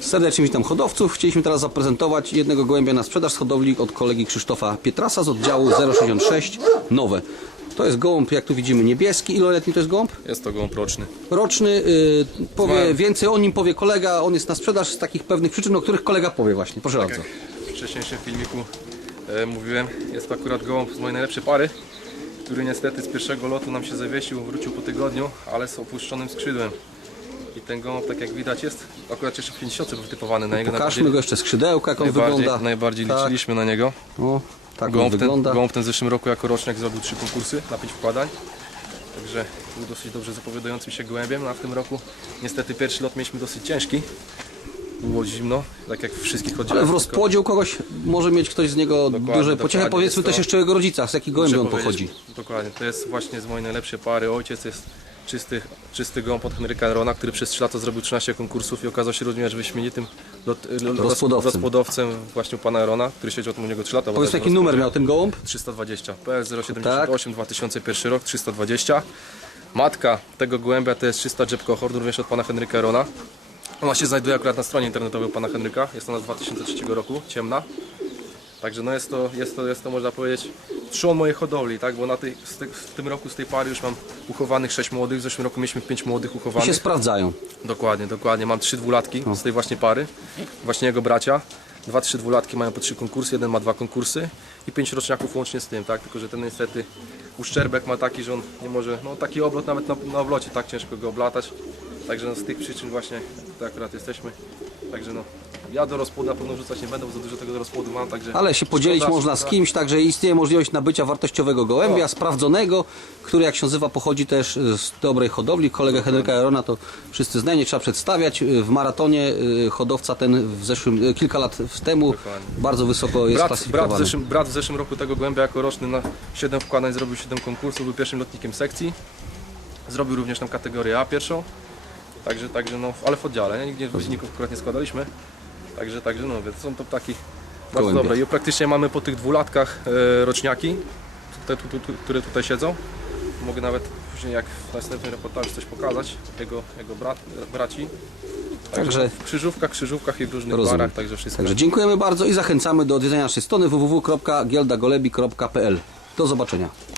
Serdecznie witam hodowców. Chcieliśmy teraz zaprezentować jednego gołębia na sprzedaż z hodowli od kolegi Krzysztofa Pietrasa z oddziału 066 Nowe. To jest gołąb, jak tu widzimy, niebieski. Iloletni to jest gołąb? Jest to gołąb roczny. Roczny. Yy, powie więcej o nim powie kolega. On jest na sprzedaż z takich pewnych przyczyn, o których kolega powie właśnie. Proszę bardzo. W wcześniejszym filmiku e, mówiłem, jest to akurat gołąb z mojej najlepszej pary, który niestety z pierwszego lotu nam się zawiesił, wrócił po tygodniu, ale z opuszczonym skrzydłem. Ten gołąb, tak jak widać, jest akurat jeszcze w 50 był typowany na niego. Pokażmy go jeszcze skrzydełka, jak on najbardziej, wygląda. najbardziej Tak. liczyliśmy na niego. O, tak on Gołąb ten, wygląda. gołąb ten w zeszłym roku jako roczniak zrobił trzy konkursy na pięć wkładań. Także był dosyć dobrze zapowiadającym się gołębiem, no a w tym roku niestety pierwszy lot mieliśmy dosyć ciężki. Było zimno, tak jak w wszystkich Ale oddziałach. w tylko- rozpłodzie u kogoś może mieć ktoś z niego Dokładnie, duże pociechę. Powiedzmy Jest też to- jeszcze o jego rodzicach, z jakich gołębi on pochodzi. Dokładnie, to jest właśnie z mojej najlepszej pary. Ojciec jest czysty, czysty gołąb od Henryka Rona, który przez 3 lata zrobił 13 konkursów i okazał się również wyśmienitym lot, lo- Rozpłodowcem. rozpłodowcem właśnie pana Rona, który siedział u niego 3 lata. Powiedz też jaki numer miał ten gołąb? 320, PL Tak. 078 2001 rok 320. Matka tego gołębia to jest 300 Jeb Cohort, również od pana Henryka Rona. Ona się znajduje akurat na stronie internetowej pana Henryka, jest ona z 2003 roku, ciemna. Także no jest to, jest to, jest to można powiedzieć trzon mojej hodowli, tak? Bo na tej, z te, w tym roku z tej pary już mam uchowanych 6 młodych, w zeszłym roku mieliśmy 5 młodych I uchowanych. się sprawdzają. Dokładnie, dokładnie. Mam trzy dwulatki z tej właśnie pary, właśnie jego bracia. Dwa, trzy dwulatki mają po trzy konkursy, jeden ma dwa konkursy i pięć roczniaków łącznie z tym, tak? Tylko, że ten niestety uszczerbek ma taki, że on nie może, no taki oblot nawet na, na oblocie, tak ciężko go oblatać. Także no, z tych przyczyn właśnie tutaj akurat jesteśmy. Także no, ja do rozpłodu na pewno rzucać nie będę, bo za dużo tego do rozpłodu mam, także... Ale się podzielić szkoda, można z szkoda. kimś, także istnieje możliwość nabycia wartościowego gołębia, sprawdzonego, który jak się nazywa pochodzi też z dobrej hodowli. Kolegę Henryka Jarona to wszyscy znają, nie trzeba przedstawiać. W maratonie y, hodowca ten w zeszłym, y, kilka lat temu Dokładnie. bardzo wysoko jest Brat, brat, klasyfikowany. w zeszłym, brat w zeszłym roku tego gołębia jako roczny na 7 wkładań zrobił 7 konkursów, był pierwszym lotnikiem sekcji. Zrobił również tam kategorię A pierwszą. Także, także no, ale w oddziale, nie? nigdzie akurat nie składaliśmy. Także, także no, więc są to ptaki bardzo Gołębie. dobre. I praktycznie mamy po tych dwulatkach e, roczniaki, te, tu, tu, tu, które tutaj siedzą. Mogę nawet później jak w następnym reportażu coś pokazać, jego, jego brat, braci. Także- w krzyżówkach, krzyżówkach i w różnych Rozumiem. barach, także wszystko. Także dziękujemy bardzo i zachęcamy do odwiedzenia naszej strony www.gieldagolebi.pl. Do zobaczenia.